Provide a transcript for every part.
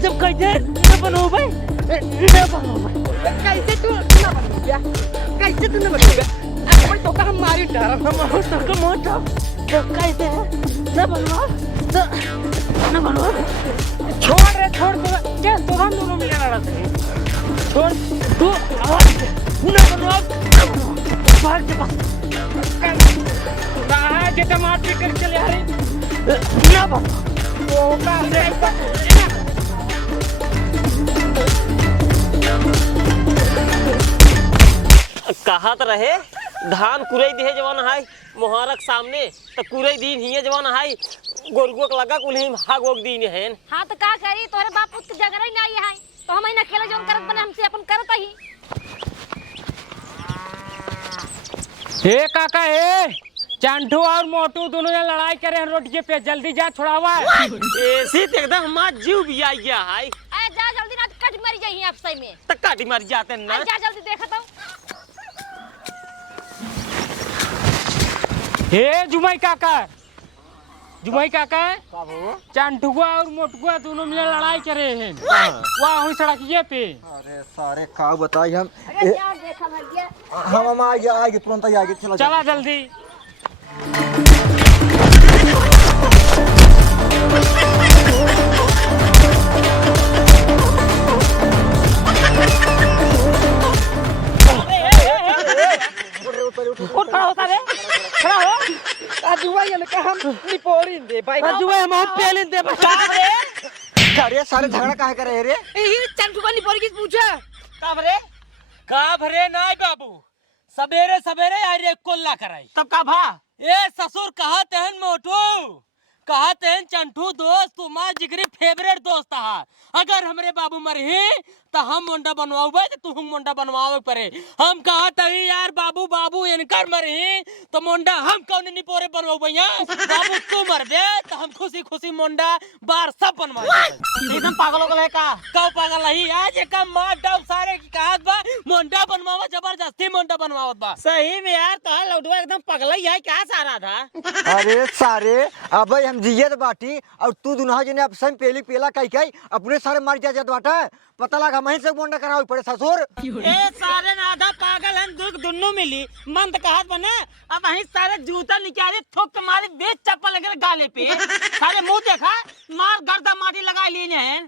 जब कैसे न बनो भाई न बनो भाई कैसे तू न बनो क्या कैसे तू न बनो भाई तो का हम मारी डर हम तो का मोटा तो कैसे न बनो तो न बनो छोड़ रे छोड़ तो क्या तो हम दोनों मिलने वाला थे छोड़ तू न बनो भाग के पास कहां के टमाटर कर चले आ रहे न बनो वो का कहा तो रहे धान कुरई दिहे जवान हाय मुहारक सामने तो कुरई दिन हिये जवान हाय गोरगोक लगा कुलही हागोक दिन हेन। हां तो का करी तोरे बाप पुत के जगह ही नहीं है तो हम ना खेले जोन करत बने हमसे अपन करत ही। हे काका हे चांठू और मोटू दोनों ने लड़ाई करे रोटिये पे जल्दी जा छुड़ावा ऐसी तो एकदम हमारा जीव भी आ गया हाय। ए जा जल्दी ना कट मर जाई आप सही में तक काटी मर जाते हैं ना। जा जल्दी देखा तो हे जुमाई काका चांठुआ और मोटुआ दोनों मिले लड़ाई करे हैं वहाँ सड़किए पे। अरे सारे का बताई हम यार देखा भैया हम आगे तुरंत ही आगे चला जल्दी। खड़ा होता रे खड़ा हो अजुआ ये का हम निपोरिन दे भाई अजुआ हम पेलिन दे बता रे। अरे सारे झगड़ा काहे करे रे ये चांठुआ निपोरी किस पूछा का भरे नाय बाबू सवेरे सवेरे अरे कोल्ला कराई तब का भा ए ससुर कहते हैं मोटू कहते हैं चंठू दोस्त तुम्हारा जिगरी फेवरेट दोस्त है अगर हमरे बाबू मरही तो हम मुंडा बनवाओगे तो तू मुंडा बनवाओ परे हम कहते हैं यार बाबू बाबू इनकर मरही तो मुंडा हम कौन नहीं पोरे बनवाओगे बाबू तू मरबे तो हम खुशी खुशी मुंडा बार सब बनवाओगे। एकदम पागल हो गए का कब पागल नहीं आज एक मार डाब सारे की कहत बा मुंडा बनवाओ जबरदस्ती मुंडा बनवाओ बा सही में यार तो लौटवा एकदम पगला ही है क्या सारा था। अरे सारे अब हम जियत बाटी और तू दुनहा जने अब सम पेली पेला कई कई अपने सारे मर जा जात बाटा पता लगा मही से मोंडा करावे पड़े ससुर ए सारे आधा पागल हैं दुख दुन्नु मिली मन तो कहत बने अब वहीं सारे जूता निकाले ठोक के मारे बेच चप्पल लगे गाले पे सारे मुंह देखा मार गर्दा माटी लगा लीने हैं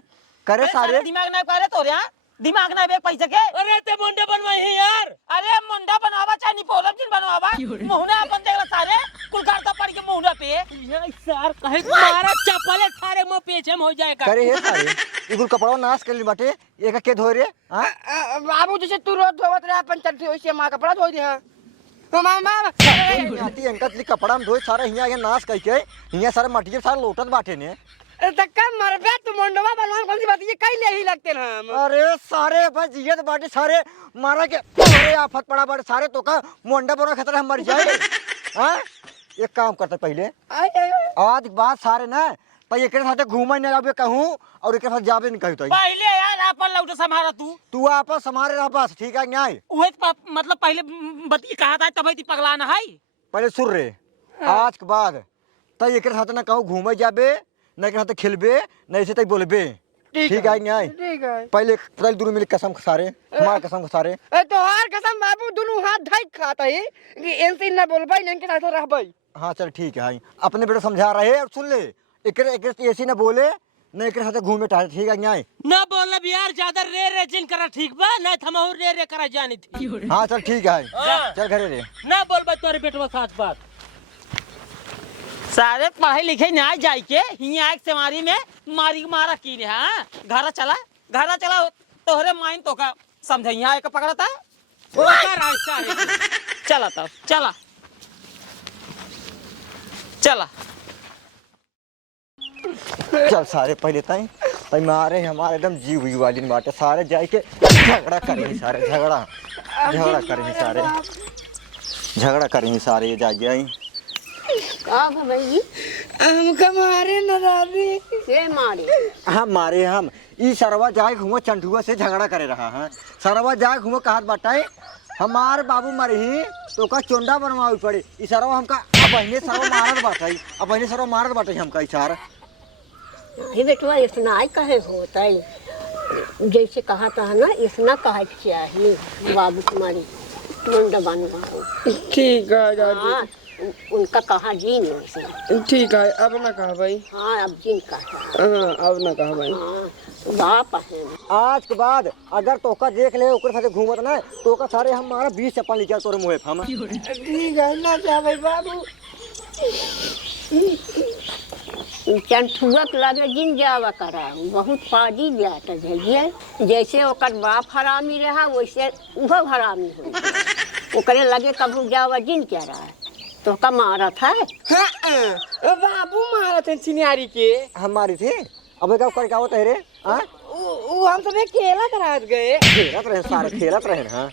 करे सारे दिमाग ना करे तो यार दिमाग ना बे पैसे के अरे ते मुंडा बनवाई है यार अरे मुंडा बनवावा चाहे नहीं पोलम जिन बनवावा मुहना अपन देखला सारे कुल गर्दा पड़ के मुहना पे यार सर कहे मारा चप्पल थारे मुंह पेचे में हो जाएगा। करे हे सारे इगुल कपड़ा नाश कर ली बाटे एक के धोए रे हां बाबू जैसे तू रोज धोवत रहा अपन चलती वैसे मां कपड़ा धोई दे तो मामा आती अंकल ली कपड़ा में धोए सारे हिया ये नाश कई के हिया सारे मटिए सारे लोटत बाटे ने धक्का मरबे तू मुंडवा बनवान कौन सी बात ये कई ले ही लगते हैं हम। अरे सारे बस जियत बाटे सारे मारा के अरे आफत पड़ा बाटे सारे तो का मुंडा बना खतरा हम मर जाए हां एक काम करते पहले आज बात सारे ना तो एकरे साथे घूमे न आबे कहूं और एकरे साथ जाबे न कहू तो पहले यार अपन लौट संभाला तू आपस हमारे रह बस ठीक है न्याय ओए मतलब पहले बती कहा था तब ही पगला ना है पहले सुन रे आज के बाद तो एकरे साथ ना कहूं घूमे जाबे न के साथ खेलबे नहीं से तई बोलबे ठीक है न्याय ठीक है पहले दोनों मिल कसम खसारे हमार कसम खसारे ए तो हार कसम बाबू दोनों हाथ धई खाता है कि एनसी न बोलबई न के साथ रहबई। हां चल ठीक है अपने बेटा समझा रहे और सुन ले एकरे एकरे ऐसी न बोले न एकरे साथ घूमे टारे ठीक है न्याय ना बोलना यार ज्यादा रे रे जिन करा ठीक बा ना थमहु रे रे करा जानी थी। हां चल ठीक है चल घरे रे ना बोल बा तोरे बेटवा साथ बात सारे पढ़ाई लिखे ना जाई के हिया एक सेमारी में मारी मारा की ने हां घरा चला तोहरे माइन तो का समझैया एक पकड़ता ओ का रास्ता है चला तब चला चल सारे पहले तई मारे हमारे एकदम जीव हुई वाली बाटे सारे जाए के झगड़ा करेंगे सारे झगड़ा करेंगे सारे जा जाई अब भाई हमका मारे न दादी से मारे हम मारे हम ई सरवा जाए घूमो चंठुआ से झगड़ा करे रहा है सरवा जाए घूमो कहत बाटाए हमार बाबू मरही तो का चोंडा बनवावे पड़े ई सरवा हमका अब पहले सरवा मारत बाटाई हमका इशार ही बेटवा इतना ही कहे होता है जैसे कहा था ना इतना कहा चाहिए बाबू तुम्हारी मुंडा बनवा। ठीक है दादी। हाँ उनका कहा जी नहीं। ठीक है अब ना कहा भाई। हाँ अब जी कहा। हाँ अब ना कहा भाई। हाँ बाप है। आज के बाद अगर तोका देख ले ओकर साथे घूमत ना तोका सारे हमारा 20 चप्पल नीचे तोरे मुंह पे हम। ठीक है ना क्या भाई बाबू। चंठुआ के लगे जिन जावा करा बहुत पाजी जाता है जैसे ओकर बाप हरामी रहा वैसे वह हरामी हो ओकरे लगे कबू जावा जिन क्या रहा है तो का मारा था। हाँ बाबू मारा थे चिनियारी के। हमारी थी अब क्या कर क्या होता है रे? हाँ वो हम सब खेला करा गए। खेलत रहे सारे खेलत रहे। हाँ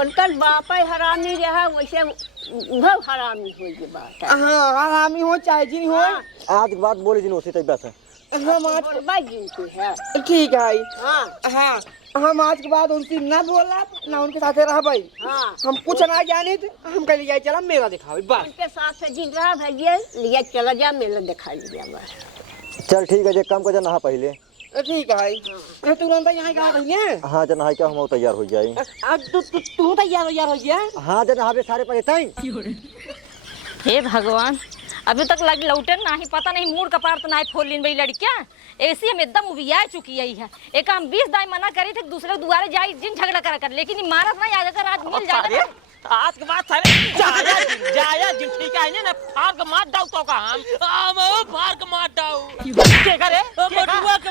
उनका बाप हरामी रहा वैसे वह हरामी हो ये बात है। हाँ हरामी हो चाहे जिन हो। आज के बाद बोले दिन उसी तक बस। हम आज जिनकी है। ठीक है। हाँ हाँ हम आज के बाद उनसे ना बोला ना उनके साथ रहा भाई। हाँ हम कुछ ना जाने थे हम कह लिया चला मेला दिखाओ बस। उनके साथ जिन रहा भैया लिया चला जा मेला दिखा लिया बस। चल ठीक है जे काम कर जा नहा पहले। ठीक है भाई। तुरंत यहाँ कहा भैया। हाँ जब नहा क्या हम तैयार हो जाए। अब तू तैयार हो गया। हाँ जब नहावे सारे पहले। हे भगवान अभी तक लग लौटे ना ही पता नहीं मूड कपार तो नहीं खोल लीन बड़ी लड़कियां ऐसी हम एकदम उबिया चुकी है। एक हम 20 दाई मना करी थे दूसरे दुआरे जाई जिन झगड़ा कर लेकिन मारत नहीं आ जाकर आज मिल जाएगा। आज के बाद सारे जाया जिन ठीक है ना फार के मार दाऊ तो का हम फार के मार दाऊ के करे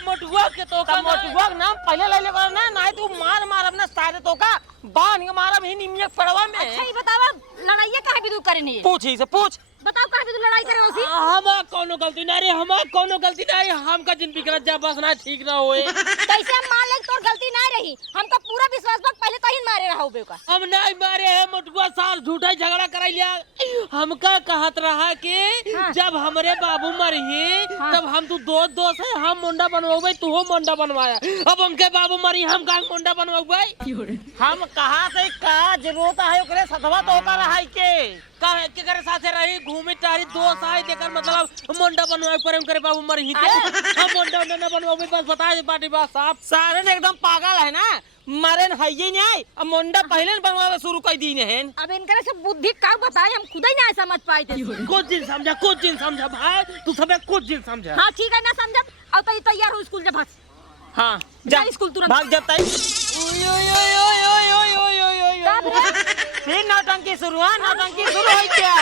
मोटुआ के तो का मोटुआ नाम पहले ले ले ना नहीं तू मार मार अपना सारे तो का बांध के मारब ही निमिया पड़वा में। अच्छा ही बतावा लड़ाई काहे भी तू करनी है? पूछी से पूछ बताओ काहे भी तू लड़ाई करे होसी? हम कोनो गलती ना रे हम कोनो गलती नहीं हमका जिन बिगड़त जा बस ना ठीक ना होए। कैसे हम मान ले तोर गलती ना रही हमका पूरा विश्वास बा पहले कहीं मारे रहा होबे का। हम नहीं मारे है मोटुआ साल झूठा ही झगड़ा कराई लिया। हमका कहत रहा कि जब हमरे बाबू मरी तब हम तू दोस्त है हम मुंडा बनवाबे तू हो मुंडा बनवाया अब हमके बाबू मरी हम का मुंडा बनवाबे। हम कहा से का जरूरत है ओकरे सतवा तो का रहा के काहे के करे साथे रही घूमे टारी दोस्त आए देकर मतलब मुंडा बनवाए पर हम करे बाबू मरी के हम मुंडा ना बनवाबे बस बता दे पार्टी बात साहब सारे ने एकदम पागल है ना मारे न हइये नहीं अब मुंडा पहले बनवावे शुरू कर दी ने अब इनकरे से बुद्धि का बताए हम खुद ही ना समझ पाए थे। कुछ दिन समझा भाई तू सबे कुछ दिन समझा। हां ठीक है ना समझ अब तो तैयार हो स्कूल जा बस। हां जा स्कूल तुरंत भाग जाता है। फिर नौटंकी शुरू है नौटंकी शुरू है क्या?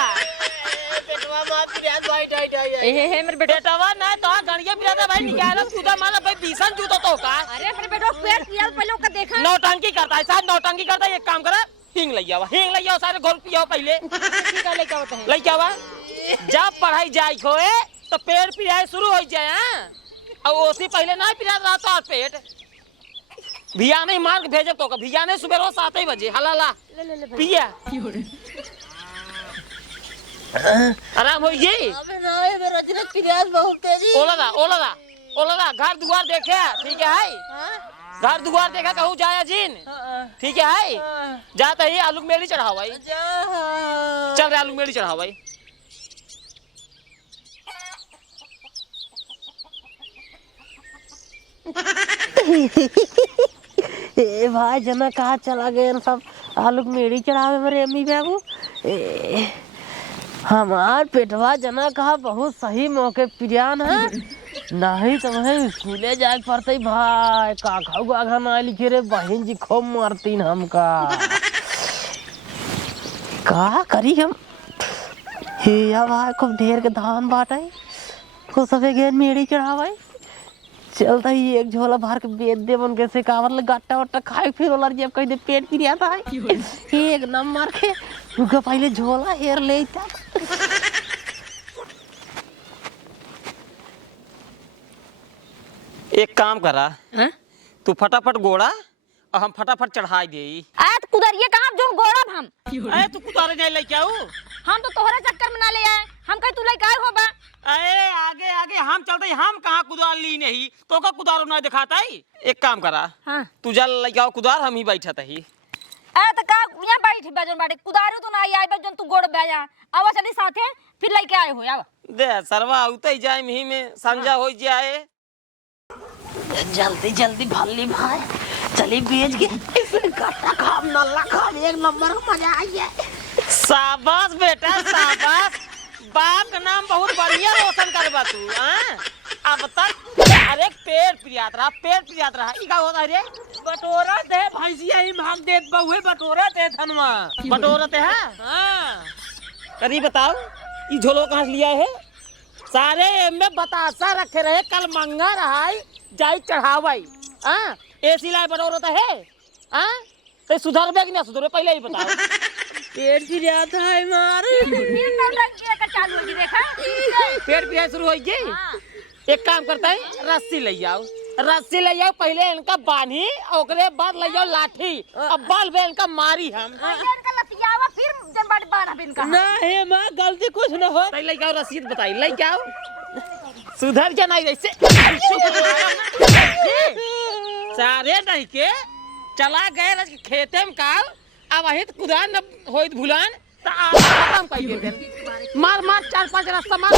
पेटवा मार पिया ए मेरे बेटा बेटवा ना तो गणिया पिलाता भाई निकालो कूदा माला भाई भीषण जूतो तो का। अरे मेरे बेटा पेट पिया पहले ओका देखा नौटंकी करता है साहब नौटंकी करता है एक काम करा हिंग लइया सारे घोल पियो पहले ठीक है लेके आवत है लइका बा जब पढ़ाई जाई खोए तो पेट पिराए शुरू हो जाए। हां और ओसी पहले ना पिला रहा तो पेट भिया नहीं मार के भेजे तो भिया नहीं सुबह रोज 7 बजे हलाला पिया आराम हो ये। अबे नहीं मेरा जिन पियास बहुत तेजी ओला घर दुआर देखे ठीक है घर दुआर देखा कहूँ जाया जिन ठीक है जाता ही आलू मेली चढ़ाओ भाई चल रहे आलू मेली चढ़ाओ भाई। ए भाई जना कहाँ चला गए सब आलू मेरी चढ़ावे मेरे अम्मी बाबू। हमार पेटवा जना कहा बहुत सही मौके पिरियान है नहीं तो वही स्कूले जाए पड़ते भाई काखा गाघा ना लिखे रे बहन जी खूब मारतीन हमका का करी हम। हे भाई खूब ढेर के धान बाटे को सबे गेन मेरी चढ़ावे चलता ही एक झोला भर के बेच दे बन कैसे कावर ले गट्टा वट्टा खाए फिर ओलर जब कहीं दे पेट पी आता है एक नंबर के उनका पहले झोला हेर लेता। एक काम करा तू फटाफट गोड़ा और हम फटाफट चढ़ाई दे। आत कुदरिए कहां जोन गोड़ब हम अरे तू कुदारे नहीं लेके आऊ हम तो तोहरा चक्कर में ना ले आए हम कहीं तू लेके आए होबा। अरे आगे हम चलते हम कहाँ कुदार ली नहीं तो का कुदारो ना दिखाता है। एक काम करा हां तू जा लेके आओ कुदार हम ही बैठा ही आ त का यहां बैठ बजन बाटे कुदारो तो ना आई बजन तू गोड़ बेजा आवा चली साथे फिर लेके आए हो आवा दे सरवा उतई जाए मिही में समझा हो जाए। जल्दी जल्दी भल्ली भाई चली बेच के गट्टा खाम नल्ला खाम एक नंबर का मजा आई है। शाबाश बेटा शाबाश, बाप का नाम बहुत बढ़िया रोशन करबा तू। अब तक अरे पेट पियात रहा ई का होता रे? बटोरा दे भैंसिया ही भाग देत बहुए बटोरा दे धनवा। बटोरा ते है। हाँ करी बताओ ई झोलो कहाँ से लिया है? सारे में बतासा रखे रहे, कल मंगा रहा जाई चढ़ावाई। ऐसी लाई बटोरा तो है। तो सुधरबे कि ना सुधरबे पहले ही बताओ। पेट गिराता है मार। पेट पिया शुरू हो गई। एक काम करता है रस्सी ले आओ पहले इनका बांधी ओकरे बाद ले जाओ लाठी अब बाल बे इनका मारी हम। ना हे माँ गलती कुछ न हो। पहले जाओ रसीद बताई ले जाओ सुधर जा नहीं वैसे सारे नहीं के चला गए खेते में काल अब वही कुदान हो भूलान तो मार 4-5 रास्ता मार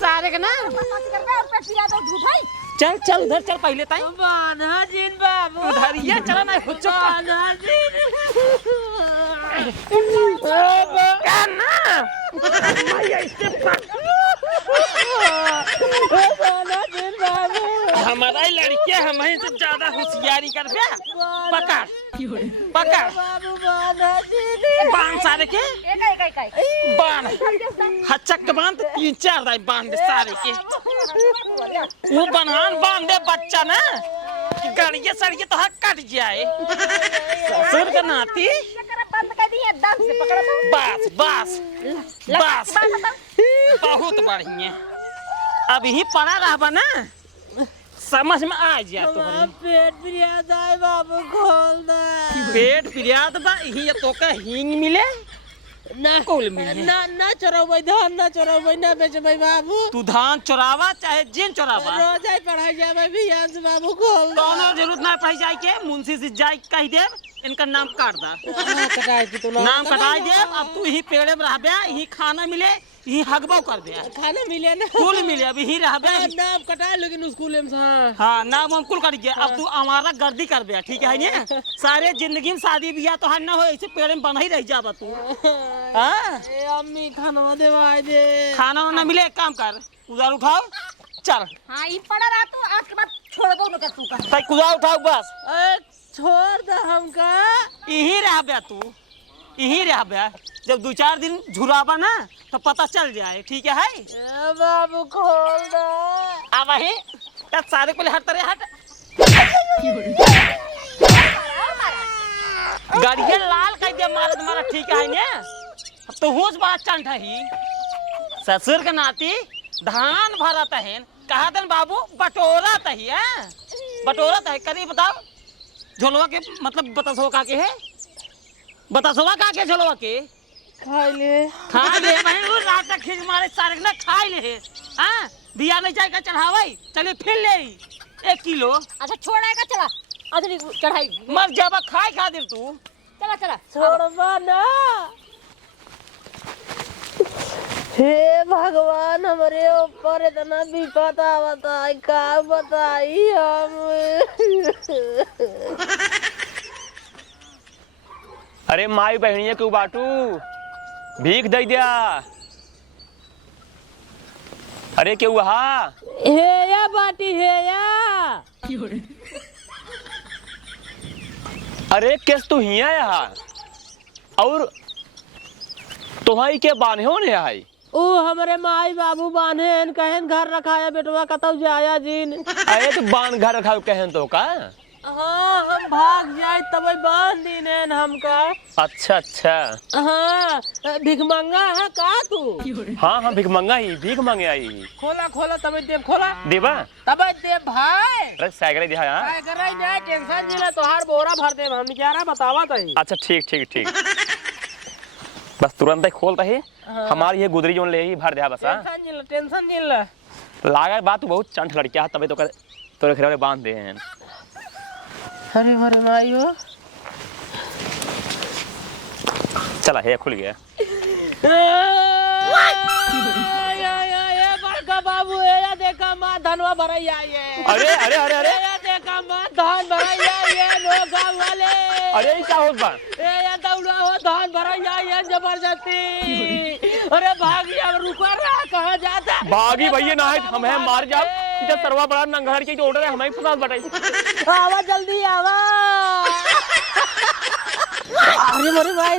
सारे के ना। चल उधर चल पहले ताई बाना जिन बाबू उधर ये चला ना हो बाना जिन बाना जिन बाबू हमारा लड़के हमें से ज्यादा होशियारी कर पकड़ बाबू बाना जिन बांध सारे के बांध हचक के बांध 3-4 दाई बांध सारे के वो बनहान बांध दे बच्चा ना कि गाड़िया सड़िए तो हक कट जाए ससुर का नाती। बस बहुत बढ़िया अब ही पड़ा रहा ना समझ में आ जा तो पेट पिरियाद है बाबू खोल दे। पेट पिरियाद बा ही तो का हींग मिले ना कुल मिले ना चोरबै धान ना चोरबै ना बेचबै बाबू। तू धान चोरावा चाहे जिन चोरावा रोज आई पढ़ाई जाबै बियान से बाबू खोल दे। कौनो जरूरत ना पड़ जाए के मुंशी से जाए कह दे इनका नाम काट दा कटाई की तो नाम कटाई दे। अब तू ही पेड़े में रहबे ही खाना मिले ही हगबो कर दे खाना मिले ना कुल मिले अब ही रहबे। नाम कटाई लेकिन स्कूल में हाँ नाम हम कुल कर गया। अब तू हमारा गर्दी कर बे ठीक है ना सारे जिंदगी में शादी बियाह तो हर ना हो ऐसे पेड़ में बना ही रह जाबा तू। ए अम्मी खाना देवाई दे। खाना ना मिले एक काम कर कुदार उठाओ चल। हाँ ये पड़ा रहा तो आज के बाद छोड़ दो ना तू का। भाई कुदार उठाओ बस छोड़ दे हमका। यही रहबे तू यही रहबे जब 2-4 दिन झुराबा ना तो पता चल जाए ठीक है। ए बाबू खोल दे। अब वही तब सारे को हट तरह हट गाड़िया लाल कह दे मारा तुम्हारा ठीक है ने तो होश बड़ा चंट ही ससुर के नाती धान भरा तहन कहा तन बाबू बटोरा तही है बटोरा तही करी बताओ झोलवा के मतलब बतासो का के है बतासोवा का के झोलवा के खा ले भाई वो रात तक खींच मारे सारे ना खा ले। हां दिया नहीं जाएगा चढ़ावाई चले फिर ले 1 किलो। अच्छा छोड़ेगा चला अदरी चढ़ाई मर जाबा खाए खातिर तू चला छोड़बा ना। हे भगवान हमारे ऊपर इतना विपद आवता है का बताई हम। अरे माई बहनिया के बाटू भीख दे दिया। अरे के वहा हेया बाटी हेया। अरे केस तू हिया यहाँ और तुम्हारी के बांधे हो ने आई ओ हमारे माई बाबू बांधे कहन घर रखाया बेटवा कतौ जाया जिन। अरे तो बांध घर रखा कहन तो का। हाँ हम भाग जाए तब बांध दीने हमका। अच्छा हाँ भिखमंगा है का तू। हाँ भीख मंगा ही भीख मांगे आई खोला तब देव खोला देवा तब देव भाई। अरे साइकिल दिया यहाँ टेंशन नहीं ले तोहार बोरा भर दे हम क्या रहा बतावा तही। अच्छा ठीक बस तुरंत ही खोलता है। हमारी ये गुदरी जोन ले ही भर दिया बस। टेंशन नहीं ले लागा बात बहुत चंट लड़किया तबे तो कर तो घर बांध दे हैं। अरे हमारे माइयो चला है खुल गया। भरैया ये। अरे अरे अरे अरे ये देखा मत धान भरैया ये नो गाँव वाले। अरे ये क्या होत बा? ये दौड़ा हो धान भरैया ये जबरदस्ती। अरे भागिया रुका रहा कहाँ जाता? भागी भैया ना है हमें मार जाओ। इधर सरवा बड़ा नंगहर के ऑर्डर है हमें फसास बताई। आवा जल्दी आवा। अरे मोरे भाई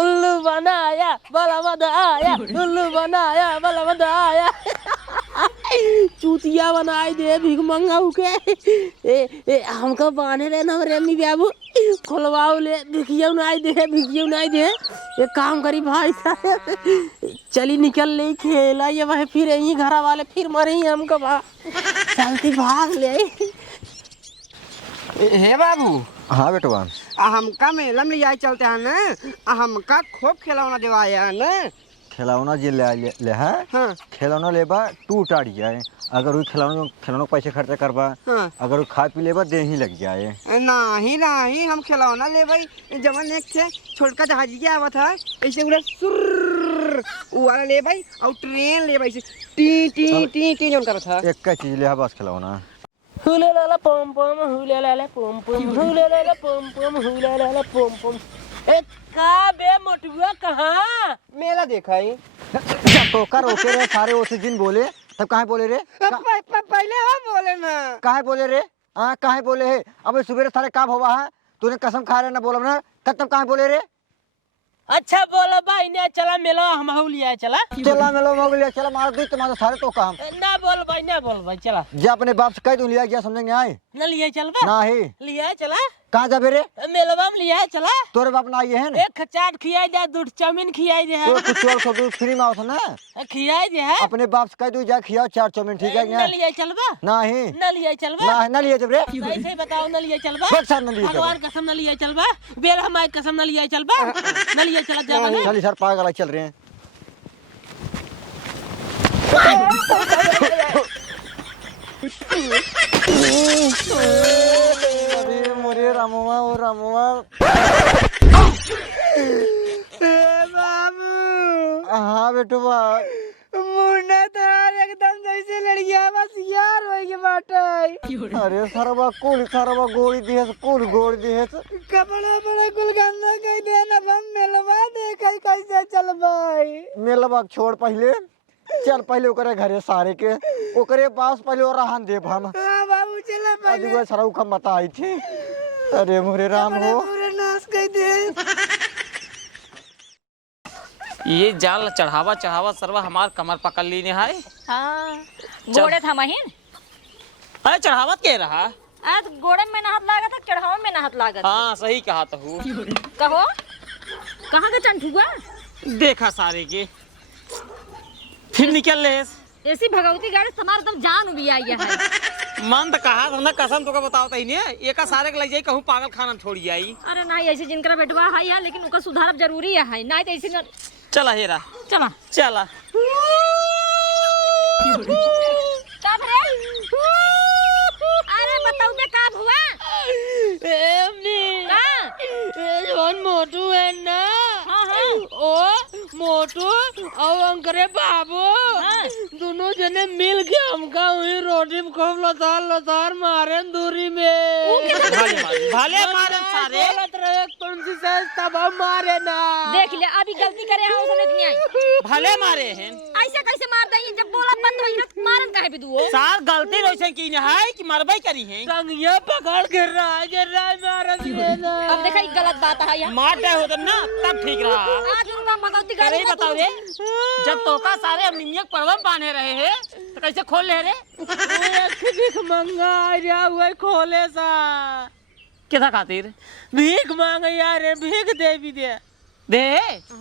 उल्लू बनाया भला मजा आया, उल्लू बनाया भला मजा आया। चूतिया बनाई दे भीख मंगा के ए हमका बांधे रहे ना रेमी बाबू खोलवाओ ले भिखिया नहीं दे। एक काम करी भाई साहब चली निकल ले खेला ये वह फिर यही घर वाले फिर मरे ही हमका चलती भाग ले। हे बाबू हाँ बेटवा हमका मेला में जाए चलते हैं ना, हमका खूब खिलौना दिवाया है ना। खिलौना जे ले है हाँ खिलौना लेबा टूट आट जाए। अगर वो खिलौना पैसे खर्चा करबा हाँ अगर वो खा पी लेबा दे ही लग जाए। नहीं हम खिलौना ले भाई जवन एक थे छोटका जहाजिया आवत है ऐसे पूरा सुर वाला ले भाई और ट्रेन ले भाई T T T T zone करत है। एक चीज ले बस खिलौना। हुले लाला पम पम हुले लाला पम पम हुले लाला पम पम हुले लाला पम पम। ए का बे मोटुआ कहाँ? मेला देखा ही जब तो कर रोके रे सारे उसे दिन बोले तब कहाँ बोले रे? पहले हम बोले ना कहाँ बोले रे? हाँ कहाँ बोले है? अब सुबह सारे काम हुआ है तूने कसम खा रहे ना बोला ना तब कहाँ बोले रे? अच्छा बोलो भाई ने चला मेला हम लिया चला चला मेलो मोगलिया चला मार दी तुम्हारे सारे तो काम ना बोल भाई चला जे अपने बाप से कह तू लिया गया समझेंगे आए न लिया चल बा ना ही लिया चला कहाँ जाबे रे? मेलवा में लिया चला तोरे बाप ना आइए है ना एक खचाट खियाई दे दूध चाउमीन खियाई दे तो कुछ और सब फ्री में आवत ना खियाई दे है अपने बाप से कह तू जा खियाओ 4 चाउमीन ठीक है न क्या? लिया चल बा ना ही न लिया चल बा ना लिए जब रे कैसे बताओ न लिया चल बा बस साथ न लिए चल भगवान कसम न लिया चल बा बेर हमारी कसम न लिया चल बा न लिया चला जा बा चल सर पागल चल रहे हैं। अरे मोरे रामुआ ओ रामुआ बाबू हाँ बेटुआ मुन्ना तार एकदम जैसे लड़किया बस यार हो के बाटे। अरे सरवा गोली दिहस गोली दिहस कपड़ा बड़ा कुल गंदा कह दे ना हम मेलवा देखै कैसे चल भाई। मेलवा छोड़ पहले चल पहले ओकरे घरे सारे के ओकरे पास पहले और रहन देब हम। हां बाबू चला पहले अजुआ सरऊ का बताई थी। अरे मोरे राम हो पूरा नाश कह दे। ये जाल चढ़ावा सरवा हमार कमर पकड़ ली ने है। हाँ गोड़े था महीन अरे चढ़ावत के रहा? आज गोड़े में ना हाथ लागत है चढ़ावा में ना हाथ लागत है। हाँ सही कहा तो हूँ। कहो कहाँ के चंठुआ देखा सारे के फिर निकल ले ऐसी भगवती गाड़ी तुम्हारे एकदम जान भी आई है। मन तो कहा था ना कसम तो का बताओ तही ने एक सारे के लग जाई कहूँ पागल खाना छोड़ जाई। अरे नहीं ऐसे जिनका बेटवा है यार लेकिन उनका सुधार जरूरी है नहीं तो ऐसे चला हेरा चला चला का भरे अरे बताओ बे का हुआ एमनी का जोन मोटू है ना हाँ ओ मोटू और अंकरे बाबू दोनों जने मिल के हमका वही रोटी में खूब लतार मारे दूरी में भले मारे सारे बोलत रहे कौन सी सच तब हम मारे ना देख ले अभी गलती करे हैं उसने नहीं आई भले मारे हैं ऐसे कैसे मार दई जब बोला बंद होई ना मारन काहे भी दुओ सार गलती वैसे की न है कि मरबई करी है। संगिया पकड़ गिर रहा है मारत लेना। अब देखा ये गलत बात है यार मार दे होता ना तब ठीक रहा। आज उनका भगवती अरे गाड़ी बताओ रे जब तोका सारे अमनियक पर्वम बांधे रहे हैं तो कैसे खोल ले रे? भीख मंगा आया हुए खोले सा किधा खातिर भीख मांग यार भीख दे भी दे दे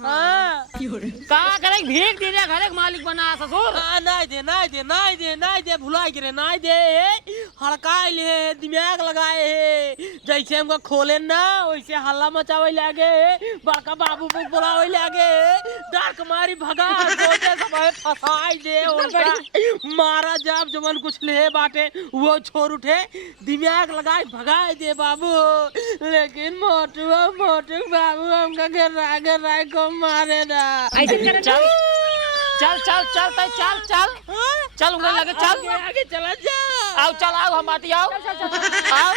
हाँ का करे भीख दे घरे के मालिक बना ससुर। नहीं दे भुला गिरे नहीं दे हड़काए ले दिमाग लगाए है जैसे हमको खोले ना वैसे हल्ला मचावे लागे बड़का बाबू को बुलावे लागे डर मारी भगा सोचे सब फसाई दे उनका मारा जब जवन कुछ ले बाटे वो छोड़ उठे दिमाग लगाए भगाए दे बाबू लेकिन मोटू बाबू हमका गिर राय को मारे ना ऐसे करे चल चल चल चल चल चल चल उंगली लगे चल आगे चला जा। आओ चल आओ हम बाटी आओ आओ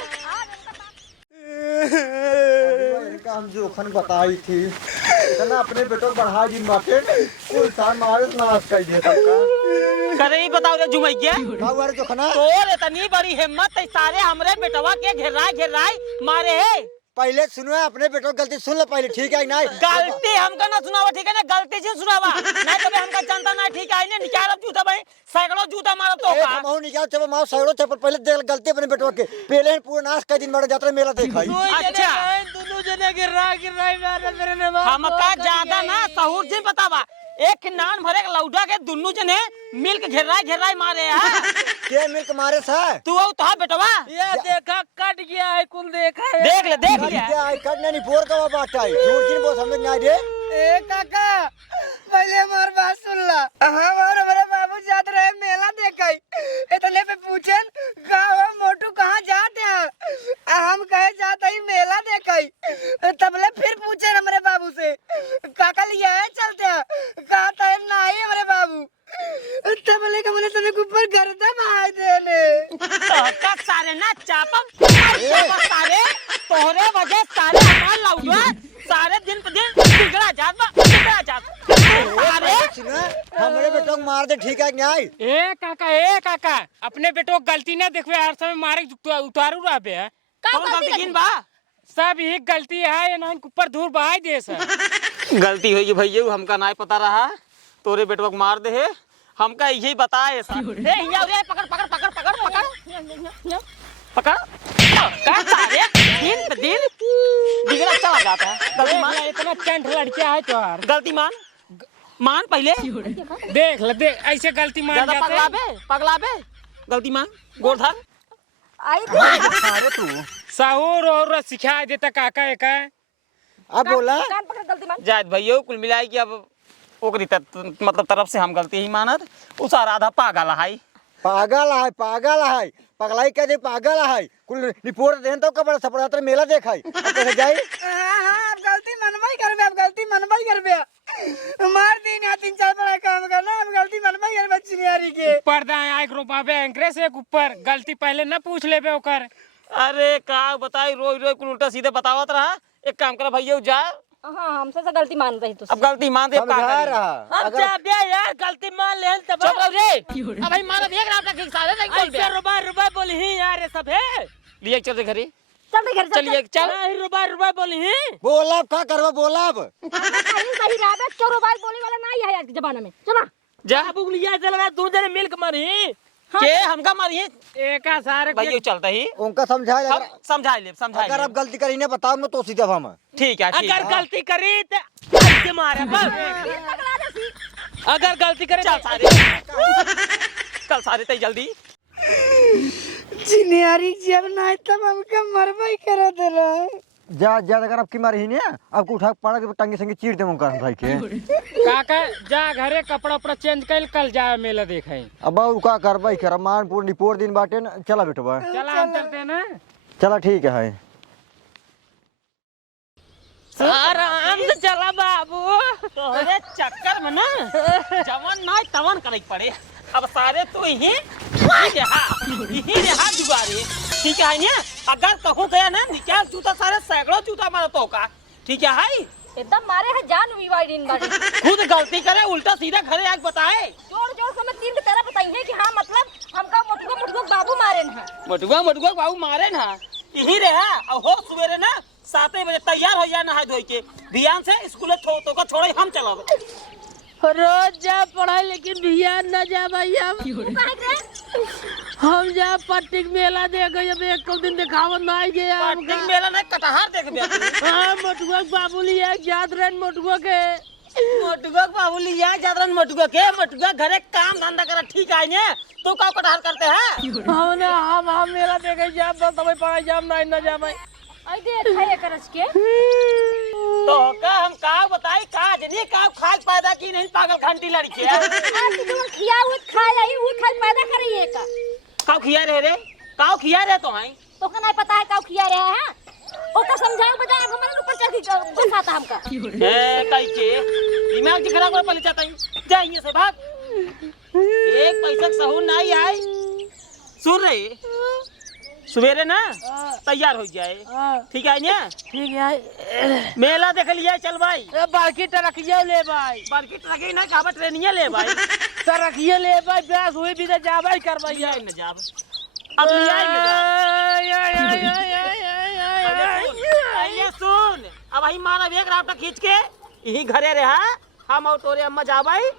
इनका हम जोखन बताई थी इतना अपने बेटो बढ़ा दिन बाटे कुल साल मारे नाश कर दिया सबका। करे ही बताओ रे जुमैया का हुआ रे जोखना? तोर इतनी बड़ी हिम्मत है सारे हमरे बेटवा के घेराई मारे है। पहले सुनो अपने बेटो गलती सुन लो पहले, ठीक है नहीं? गलती हमका ना सुनावा, ठीक है ना? गलती से सुनावा नहीं तो हमका जनता ना, ठीक है ना? निकाल अब जूता भाई, सैकड़ों जूता मारो तो एक हम हो निकाल चलो मारो सैकड़ों चप्पल पहले देख गलती अपने बेटो के पहले ही पूरा नाश कर दिन बड़ा जात्रा मेला देखाई। अच्छा दोनों जने गिरा मारा मेरे ने मार हमका ज्यादा ना सहूर से बतावा, एक नान भरे लौटा के दुन्नू जने मिल के घेराई मारे है। के मिल मारे सा तू तो बेटवा ये देखा कट गया है, कुल देखा है। देख ले क्या आई कटने नहीं पोर का बात आई झूठ जिन बहुत समझ नहीं आई रे। ए काका पहले हमार बात सुन ला। हम और हमारे बाबू जाते रहे मेला देखे, इतने पे पूछन गाँव मोटू कहाँ जाते हैं, हम कहे जाते ही मेला देखे। तबले फिर पूछे हमारे बाबू से काका लिया है चलते हैं, कहा था नहीं हमारे बाबू। तबले का मैंने तने ऊपर गर्दा भाई देने का सारे ना चापा सारे तोहरे वजह सारे हमार लौटा सारे दिन पे दिन बिगड़ा जात सारे हमारे बेटो को मार दे, ठीक है नहीं? ए काका अपने बेटो गलती ना देखवे हर समय मारे उतारू रहबे है। कौन गलती किन बा? सब एक गलती है ना ऊपर धूल बहाई दे सर। गलती हुई भैया हमका ना पता रहा, तोरे बेटवा को मार दे है हमका यही बताए सर। ए हिया रे पकड़ का सारे दिन पे दिन बिगड़ा चला जाता है। गलती मान, इतना चंट लड़किया है तोहार। गलती मान पहले देख ले देख ऐसे गलती मान ज्यादा जाते। पगलाबे गलती मान गोरधर अरे तू सहूर और सिखा देता काका एक अब बोला कान पकड़ गलती मान। जायद भैया कुल मिलाई कि अब ओकरी मतलब तरफ से हम गलती ही मानत, उस राधा पागल है पागल है पगलाई कह दे पागल है कुल रिपोर्ट देन तो कबड़ सपड़ा मेला देखाई कैसे जाई। हाँ अब गलती मनवाई करबे, अब गलती मनवाई करबे। मार दिन या 3-4 बड़ा काम करना, अब गलती मनवाई करबे चिनियारी के। पर्दा आइक रोपाबे एंकरे से एक ऊपर गलती पहले न पूछ लेबे ओकर। अरे का बताई रोज कुल उल्टा सीधे बतावत रहा। एक काम कर भैया जा, हाँ हमसे से गलती मान रही तू। अब गलती मान दे समझा रहा अब अगर जा बे यार, गलती मान ले तब। चुप रहो रे। अब भाई मारा देख रहा अपना सारे नहीं बोल बे। ऐसे रुपए बोली ही यार ये सब है। लिए चल दे घरे चल दे घर चलिए चल। नहीं रुपए बोली ही। बोला का करवा बोला अब सही राबे चोरो बात बोली वाला नहीं है आज के जमाने में। चला जा अब उंगलियां चल रहा, तू जने मिल के मारी। के हमका मारिए एक सारे भैया चलता ही उनका समझाए हम समझा ले अगर अब गलती करी नहीं बताओ मैं तो सीधा हम ठीक है ठीक अगर है। गलती करी तो ऐसे मारे बस। अगर गलती करे चल सारे कल सारे तय जल्दी चिनियारी जब नहीं तब हमका मरवाई करा देला। जा अगर अब की मारी ही नहीं अब को उठा पड़ा के टंगे संगे चीर दे मुंका भाई के काका जा घरे कपड़ा उपड़ा चेंज कल जा मेला देखे। अब का करवाई कर मान पूर्ण रिपोर्ट दिन बाटे न चला बेटवा चला हम चलते ना। चला ठीक है आराम से चला बाबू। तोहरे चक्कर में ना जवन ना तवन करे पड़े। अब सारे तू यही रहा दुबारे, ठीक है ना? अगर कहूँ गया ना निकाल जूता सारे सैकड़ों जूता मारा तो का, ठीक है हाई एकदम मारे है जान विवाह दिन बाड़ी। खुद गलती करे उल्टा सीधा घरे आज बताए। जोड़ से मैं 3 की तरह बताई है कि हाँ मतलब हमका मुठगो बाबू मारे न है। मटुआ बाबू मारे ना यही रहा। और हो सवेरे ना 7 बजे तैयार हो जा नहा धोई के ध्यान से स्कूल तो का छोड़े हम चलब। रोज जा पढ़ाई लेकिन भैया न जा भैया। हम जा पट्टी मेला देख जब एक दिन दिखावत ना आई गया। पार्टी मेला नहीं कटहार देख बे। हाँ मटुआ बाबू लिया याद रहे मटुआ के। मटुआ बाबू लिया जादरन मटुआ घरे काम धंधा कर, ठीक है ने? तू का कटहार करते हैं? हम मेला देखे जा तब पढ़ाई जा न जा भाई। आई देख है करस के तो का हम का बताई का जनी का खाद पैदा की नहीं पागल घंटी लड़की है। आज तो खिया हुआ खाया ही वो खाल पैदा करी है का काऊ खिया रहे तो आई तो का नहीं पता है का खिया रहे हैं। ओ का समझाओ बजाय अब हमारे ऊपर चढ़ बसाता हमका। ए कई के दिमाग जी खराब कर पहले चाहता हूं जा यहां से भाग। एक पैसा सहूर नहीं आई। सुन रही सवेरे ना तैयार हो जाए, ठीक है ना? ठीक है मेला देख लिया, चल भाई। बाकी टरकिया ले भाई, मार्केट लगे ना काबा ट्रेनिया ले भाई। टरकिया ले भाई, ब्यास हुई भी तो जा भाई कर भैया न जाब अब ले आएंगे आइए सुन। अब ही माना एक राफ्टा खींच के यही घरे रहा, हम और तोरे अम्मा जा भाई।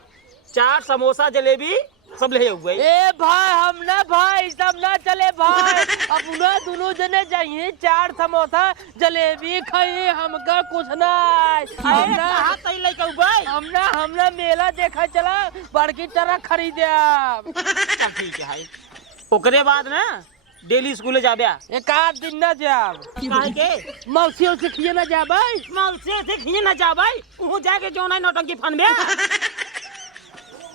चाट समोसा जलेबी सब ले हुए। ए भाई हम ना भाई सब ना चले भाई, अब ना दोनों जने जाइए, चाट समोसा जलेबी खाइए, हमका कुछ ना हमना मेला देखा चला, बड़की तरह खरीदे। चल ठीक है भाई। ओकरे बाद ना डेली स्कूल जाबे। एक आध दिन ना जाब, काहे के? मौसियों से खिए ना जा भाई, मौसे से खिए ना जा भाई, वहाँ जाके जो ना नौटंकी फनबे।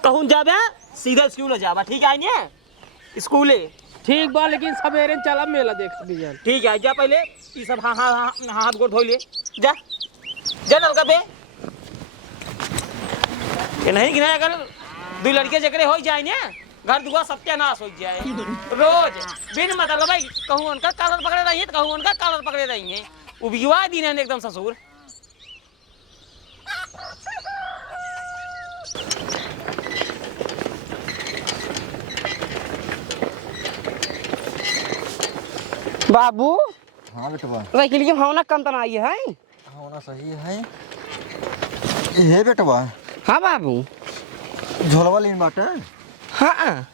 कहूँ जाबे सीधा स्कूल जाबा, ठीक है ना? स्कूले ठीक बा, लेकिन सवेरे चला मेला देख भी। ठीक है, जा पहले ये सब हाथ गोड़ धो ले। जा जा नलका पे ये नहीं गिनाया कर। दो लड़के जकरे हो जाए ना घर दुआ सत्यानाश हो जाए। रोज बिन मतलब भाई कहूँ उनका कॉलर पकड़े रही है, तो कहूँ उनका कॉलर पकड़े रही है। उबियुआ दिन है एकदम ससुर। बाबू हाँ बेटवा, साइकिल की भावना कम तना आई है। होना सही है ये बेटवा। हाँ बाबू। झोलवा लेन बाटे। हाँ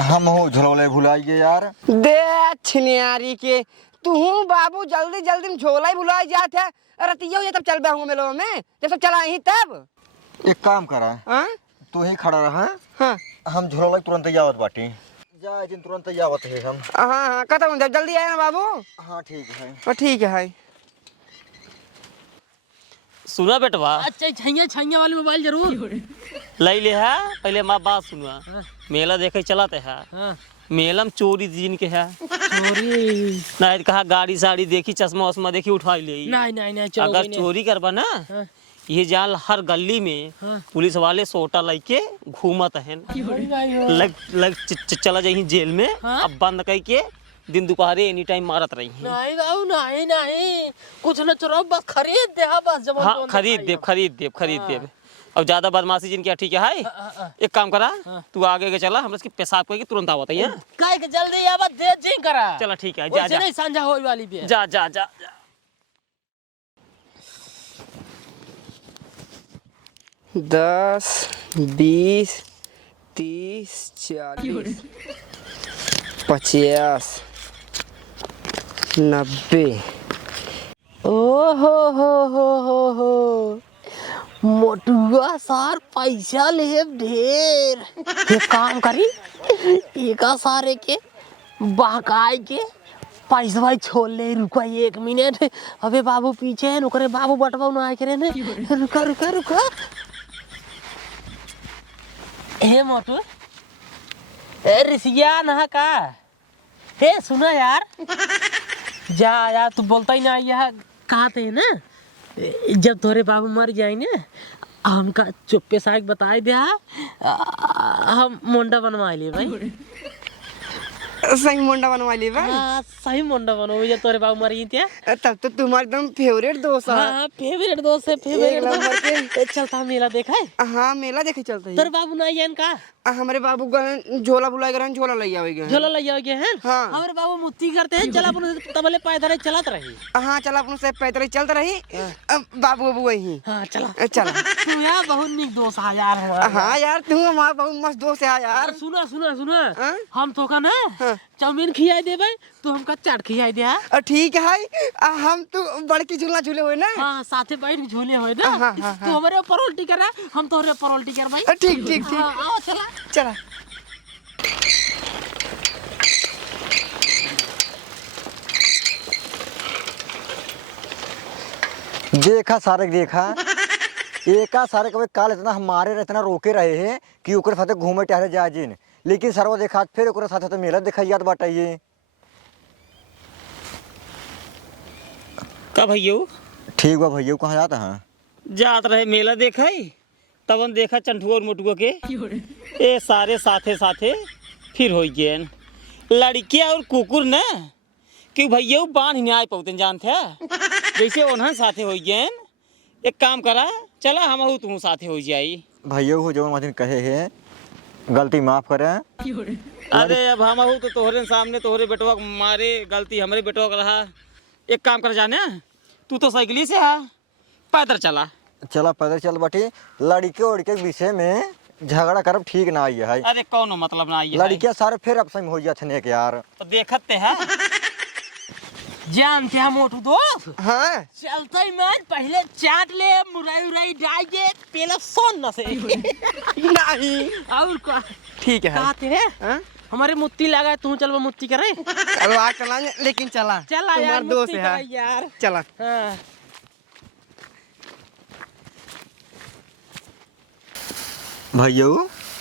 हम हो झोलवा भुलाइए यार। दे छिनियारी के तू बाबू, जल्दी जल्दी में झोला ही भुला जाते है। रतिया ये तब चल बे मेलो में, जब सब चला ही तब। एक काम करा, तू ही खड़ा रहा। हाँ हम झोलवा तुरंत ही आवत बाटी। जा जिन तुरंत ही आवत है हम। हाँ खत्म जल्दी आए ना बाबू। हाँ ठीक है। ठीक है। सुना बेटवा, अच्छा छैया वाली मोबाइल जरूर ले ले है। पहले माँ बात सुनवा। मेला देखे चलाते है, मेला में चोरी दिन के है। चोरी नहीं कहा गाड़ी साड़ी देखी, चश्मा वश्मा देखी, उठवाई ले। नहीं अगर चोरी करबा ना ये जान हर गली में पुलिस वाले सोटा लेके घूमत है। लग चला जाही जेल में। अब बंद करके दिन दोपहर एनी टाइम मारत रही है। नहीं बाबू नहीं कुछ न चुराओ, बस खरीद दे। हाँ बस जब हाँ खरीद देव। अब ज्यादा बदमाशी जिनकी ठीक है। एक काम करा, तू आगे के चला, हम इसकी पेशाब करके तुरंत आवत है। काहे के जल्दी आवा दे जी करा। चला ठीक है, जा जा नहीं सांझा होई वाली भी है। जा जा जा 10 20 30 40 50 90। ओ हो मोटुआ सार पैसा ले ढेर। ये काम करी एका सारे के बहकाए के पैसा भाई छोड़ ले। रुका 1 मिनट। अबे बाबू पीछे है, नुकरे बाबू बटवा ना आए करे ने। रुका ए मोटू, ए रिसिया नहा का। हे सुना यार, जा यार तू बोलता ही ना। यह कहा थे ना, जब तोरे बाबू मर जाए ना, हमका चुप्पे साइक बताए दिया, हम मुंडा बनवा लिए भाई। सही मुंडा बनवा ली बा। हाँ सही मुंडा बनवा जब तोरे बाबू मर गई। तब तो तुम्हारा एकदम फेवरेट दोस्त है। हाँ फेवरेट दोस्त है, फेवरेट दोस्त। चलता मेला देखा है। हाँ मेला देखे चलते तोरे बाबू ना आए का। हमारे बाबू झोला बुलाए गए, झोला ले आवेगे। झोला ले जाओगे हैं। हाँ हमारे बाबू मुक्ति करते हैं। चला अपन तबले पैदल चलत रही। हाँ चला अपन से पैदल चलते रही। बाबू बाबू वही। हाँ चला चला। तू यार बहुत निक दोस्त है यार हमारा। हाँ यार तू हमारा बहुत मस्त दोस्त है यार। सुना हम तो का ना चाउमीन खियाई दे भाई, तू हमका चाट खियाई दे। ठीक है। हम तू बड़की झूला झूले हुए ना। हाँ साथे बैठ झूले हो ना। तू हमारे ऊपर उल्टी कर रहा, हम तोहरे ऊपर उल्टी कर भाई। ठीक आओ चला चला। देखा सारे देखा एका सारे कभी काल इतना हमारे इतना रोके रहे हैं कि ओकरे साथे घूमे टहरे जाए जिन, लेकिन सरवा देखा फिर ओकरे साथे तो मेला देखा याद बाटाइए। का भैया ठीक बा भैया, कहाँ जाता है? जात रहे मेला देखा तबन देखा चंठुआ और मोटुआ के ए सारे साथे साथे फिर हो गए लड़किया और कुकुर न कि भैया बांध ही नहीं आए पौते जानते जैसे उन्हें साथे हो गए एक काम करा चला हम तुम साथे हो जाई भैया हो जो मतिन कहे है गलती माफ करे। अरे अब हम तो तोहरे सामने तोहरे बेटवा मारे गलती हमारे बेटवा का रहा। एक काम कर जाने तू तो साइकिल से है पैदल चला पैदल चल बाटी लड़के उड़के के विषय में झगड़ा करब ठीक ना आई है। अरे कौन मतलब ना आई लड़कियां सारे फिर अब हो जाते हैं यार। तो देखते हैं जानते हैं मोटू दोस्त हाँ चलते ही मैं पहले चाट ले मुरई उरई डाल के पहले सोन न से नहीं और क्या ठीक है कहते हैं हाँ? हमारे मुत्ती लगा तू चल वो मुत्ती करे अब आ चला लेकिन चला चला यार तुम्हारा दोस्त मुत्ती है करे यार चला। हाँ। भैया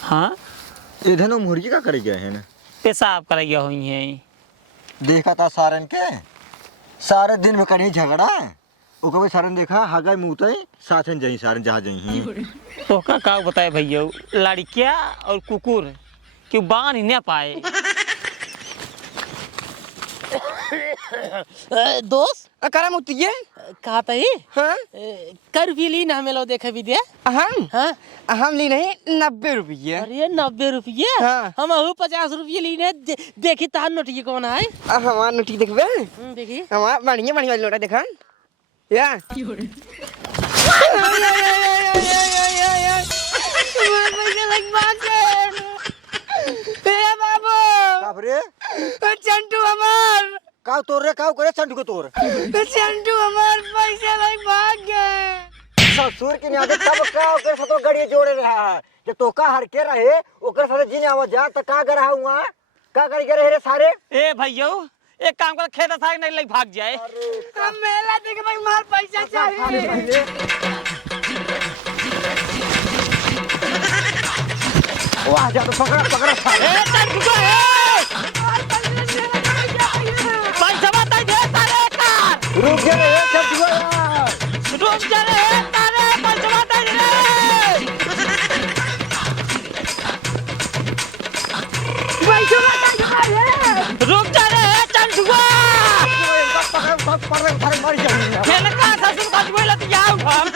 हाँ इधर नो मुर्गी का करे गए हैं ना पेशाब कराइया हुई है देखा था सारन के सारे दिन में कहीं झगड़ा वो कभी सारन देखा हागा मुँह साथन जही सारन जहाँ जही तो का बताए भैया लड़किया और कुकुर क्यों बांध ही नहीं पाए। दोस्त करा मुतिये कहा था ही हाँ कर भी ली ना हमें लो देखा भी दिया हम हाँ हम ली नहीं 90 रुपये। अरे 90 रुपये हाँ। हम 50 रुपये लीने देखी तार नोटिए कौन है हमार नोटी देखबे देखी हमार बढ़िया बढ़िया नोटा देखा या बाप रे चंटू हमार का तोड़ रे का करे चंड को तोड़ चंटू हमार पैसे लग भाग गए। ससुर के नहीं आते तब का ओकर साथ गाड़ी जोड़े रहा है जब तो का हर के रहे ओकर साथ जिने आवाज जा त का कर हुआ का कर रे रे सारे ए भैया एक काम कर खेत सारे नहीं लग भाग जाए। हम मेला देख भाई मार पैसा चाहिए। वाह जा तो पकड़ा पकड़ा सारे ए चंटुआ है पंचमा तय दे सारे कार रुक जा रे चंटुआ यार रुक जा रे तारे पंचमा तय रे रुक जा रे चंटुआ पकड़ पकड़ मर जाऊंगा खेल का ससुर का बोलत जाओ हम